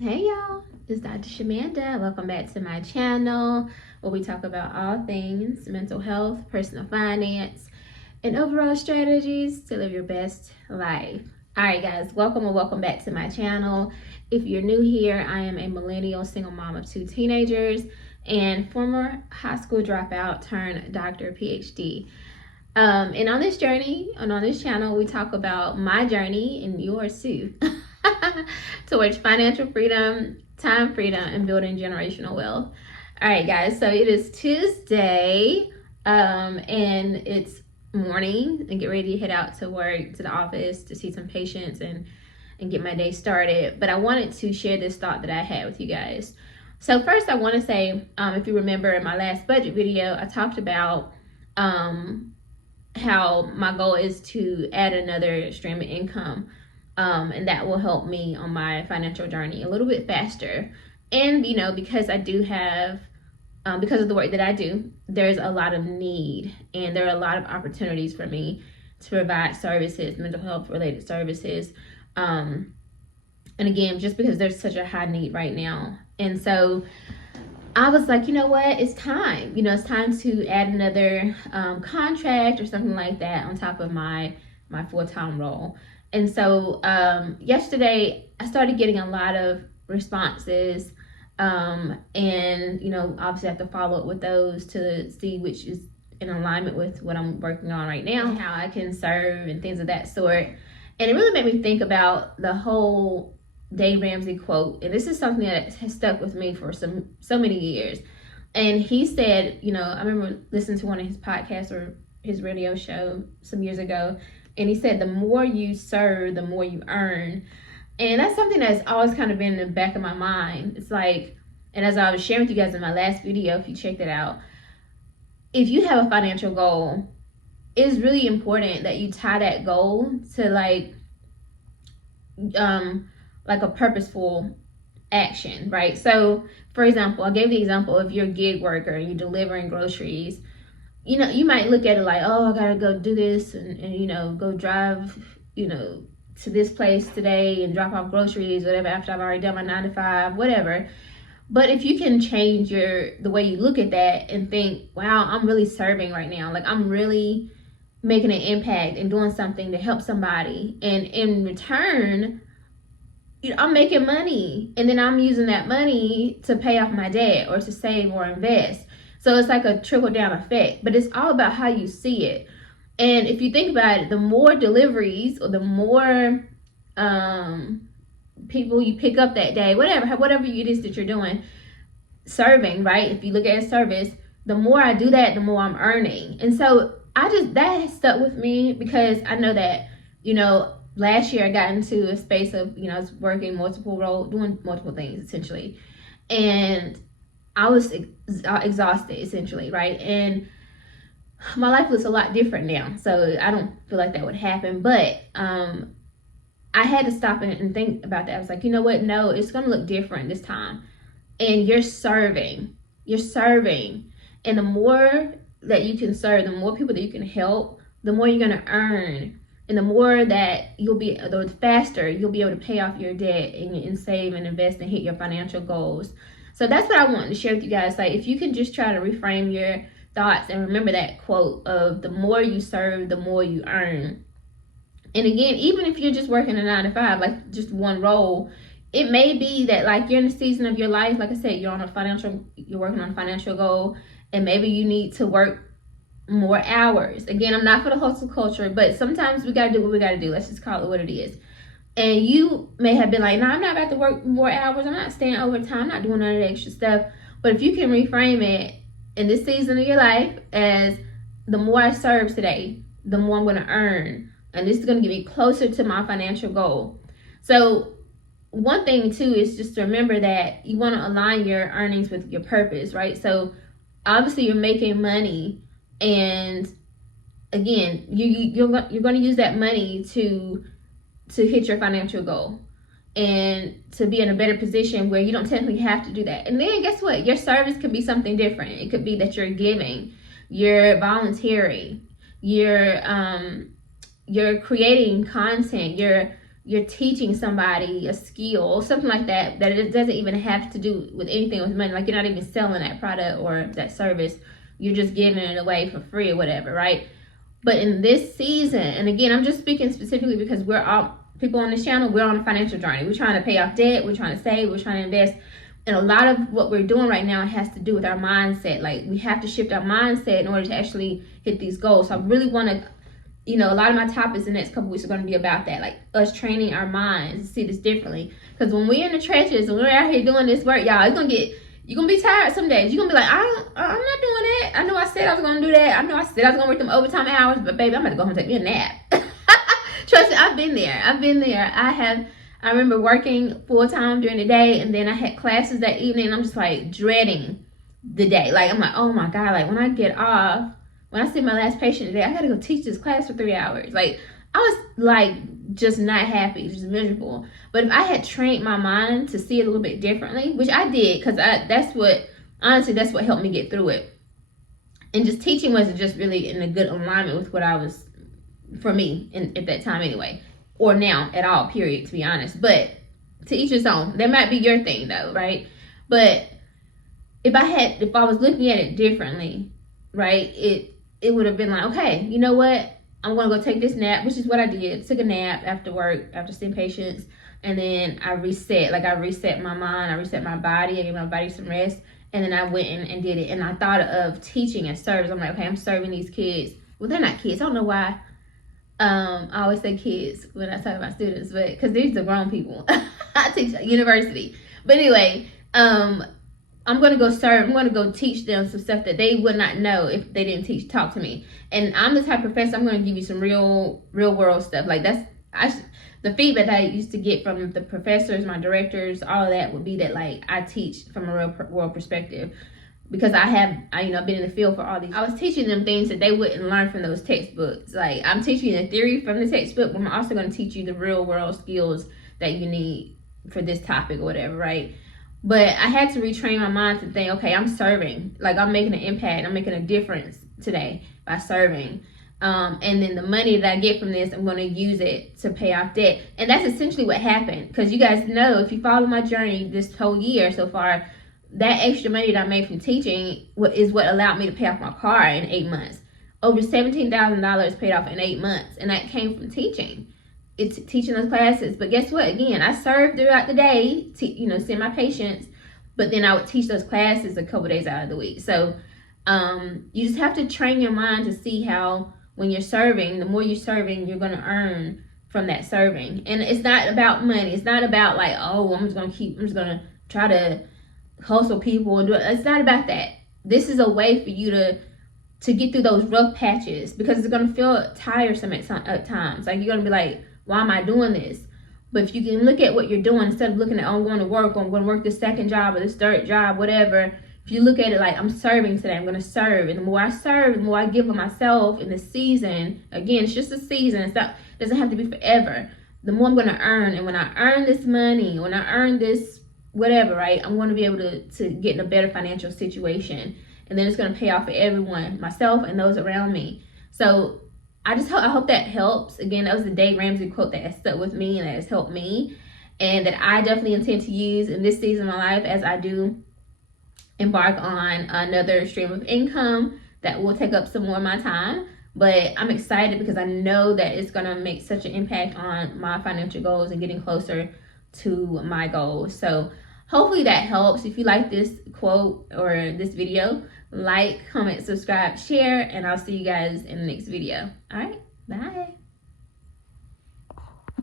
Hey y'all, it's Dr. Shamanda. Welcome back to my channel where we talk about all things mental health, personal finance, and overall strategies to live your best life. Alright guys, welcome back to my channel. If you're new here, I am a millennial single mom of 2 teenagers and former high school dropout turned doctor PhD. And on this journey and on this channel, we talk about my journey and yours too towards financial freedom, time freedom, and building generational wealth. All right, guys, so it is Tuesday, and it's morning and get ready to head out to work, to the office to see some patients and get my day started. But I wanted to share this thought that I had with you guys. So first I want to say, if you remember in my last budget video, I talked about how my goal is to add another stream of income, and that will help me on my financial journey a little bit faster. And because I do have because of the work that I do, there's a lot of need and there are a lot of opportunities for me to provide services, mental health related services, and again, just because there's such a high need right now. And so I was like, you know what, it's time. It's time to add another contract or something like that on top of my full-time role. And so yesterday I started getting a lot of responses, and obviously I have to follow up with those to see which is in alignment with what I'm working on right now, how I can serve and things of that sort. And it really made me think about the whole Ramsey quote, and this is something that has stuck with me for so many years. And he said, I remember listening to one of his podcasts or his radio show some years ago, and he said, the more you serve, the more you earn. And that's something that's always kind of been in the back of my mind. It's like, and as I was sharing with you guys in my last video, if you checked it out, if you have a financial goal, it's really important that you tie that goal to like a purposeful action, right? So for example, I gave the example of you're a gig worker and you're delivering groceries. You might look at it like, oh, I gotta go do this and go drive to this place today and drop off groceries, whatever, after I've already done my 9 to 5, whatever. But if you can change the way you look at that and think, wow, I'm really serving right now, like I'm really making an impact and doing something to help somebody, and in return I'm making money, and then I'm using that money to pay off my debt or to save or invest. So it's like a trickle down effect, but it's all about how you see it. And if you think about it, the more deliveries or the more people you pick up that day, whatever it is that you're doing, serving, right? If you look at a service, the more I do that, the more I'm earning. And so that has stuck with me because I know that, last year I got into a space of, I was working multiple roles, doing multiple things essentially. And I was exhausted essentially, right? And my life looks a lot different now. So I don't feel like that would happen. But I had to stop and think about that. I was like, you know what? No, it's going to look different this time. And you're serving. And the more that you can serve, the more people that you can help, the more you're going to earn. And the more that the faster you'll be able to pay off your debt and save and invest and hit your financial goals. So that's what I wanted to share with you guys. Like, if you can just try to reframe your thoughts and remember that quote of the more you serve, the more you earn. And again, even if you're just working a 9 to 5, like just one role, it may be that like you're in a season of your life, like I said, you're working on a financial goal, and maybe you need to work more hours. Again, I'm not for the hustle culture, but sometimes we got to do what we got to do. Let's just call it what it is. And you may have been like, no, I'm not about to work more hours. I'm not staying overtime. I'm not doing none of the extra stuff. But if you can reframe it in this season of your life as the more I serve today, the more I'm going to earn. And this is going to get me closer to my financial goal. So one thing too is just to remember that you want to align your earnings with your purpose, right? So obviously you're making money, and again, you're going to use that money to hit your financial goal and to be in a better position where you don't technically have to do that. And then guess what? Your service could be something different. It could be that you're giving, you're volunteering, you're creating content, you're teaching somebody a skill, something like that, that it doesn't even have to do with anything with money. Like, you're not even selling that product or that service. You're just giving it away for free or whatever, right? But in this season, and again, I'm just speaking specifically because we're all people on this channel, we're on a financial journey. We're trying to pay off debt, we're trying to save, we're trying to invest. And a lot of what we're doing right now has to do with our mindset. Like, we have to shift our mindset in order to actually hit these goals. So I really want to, you know, a lot of my topics the next couple weeks are going to be about that. Like, us training our minds to see this differently. Because when we're in the trenches and we're out here doing this work, y'all, you're going to be tired some days. You're going to be like, I'm not doing that. I know I said I was going to do that. I know I said I was going to work them overtime hours. But baby, I'm going to go home and take me a nap. Trust me, I've been there. I remember working full-time during the day, and then I had classes that evening, and I'm just like dreading the day. Like, I'm like, oh my God, like when I get off, when I see my last patient today, I gotta go teach this class for 3 hours. Like, I was like just not happy, just miserable. But if I had trained my mind to see it a little bit differently, which I did, because that's what helped me get through it. And just teaching wasn't just really in a good alignment with what I was, for me, at that time anyway. Or now at all, period, to be honest. But to each his own. That might be your thing though, right? But if I was looking at it differently, right, it would have been like, okay, you know what? I'm gonna go take this nap, which is what I did. Took a nap after work, after seeing patients, and then I reset. Like, I reset my mind, I reset my body, I gave my body some rest, and then I went in and did it. And I thought of teaching and service. I'm like, okay, I'm serving these kids. Well, they're not kids. I don't know why. I always say kids when I talk about students, but because these are grown people. I teach at university. But anyway, I'm going to go serve. I'm going to go teach them some stuff that they would not know if they didn't talk to me. And I'm the type of professor, I'm going to give you some real world stuff. Like, the feedback that I used to get from the professors, my directors, all of that would be that, like, I teach from a real world perspective. Because I've been in the field for all these. I was teaching them things that they wouldn't learn from those textbooks. Like, I'm teaching the theory from the textbook, but I'm also going to teach you the real world skills that you need for this topic or whatever, right? But I had to retrain my mind to think, okay, I'm serving. Like, I'm making an impact. I'm making a difference today by serving. And then the money that I get from this, I'm going to use it to pay off debt. And that's essentially what happened. Because you guys know, if you follow my journey this whole year so far, that extra money that I made from teaching is what allowed me to pay off my car in 8 months. Over $17,000 paid off in 8 months. And that came from teaching. It's teaching those classes. But guess what? Again, I served throughout the day, see my patients. But then I would teach those classes a couple days out of the week. So you just have to train your mind to see how, when you're serving, the more you're serving, you're going to earn from that serving. And it's not about money. It's not about like, oh, I'm just going to try to hustle people and do it. It's not about that. This is a way for you to get through those rough patches, because it's going to feel tiresome at times. Like, you're going to be like, why am I doing this? But if you can look at what you're doing, instead of looking at, oh, I'm going to work, or I'm going to work this second job or this third job, whatever. If you look at it like, I'm serving today, I'm going to serve. And the more I serve, the more I give of myself in the season. Again, it's just a season. It doesn't have to be forever. The more I'm going to earn. And when I earn this money, when I earn this whatever, right, I'm going to be able to get in a better financial situation. And then it's going to pay off for everyone, myself and those around me. So I hope that helps. Again, that was the Dave Ramsey quote that has stuck with me and that has helped me, and that I definitely intend to use in this season of my life as I do embark on another stream of income that will take up some more of my time. But I'm excited because I know that it's going to make such an impact on my financial goals and getting closer to my goals. So hopefully that helps. If you like this quote or this video, like, comment, subscribe, share, and I'll see you guys in the next video. All right.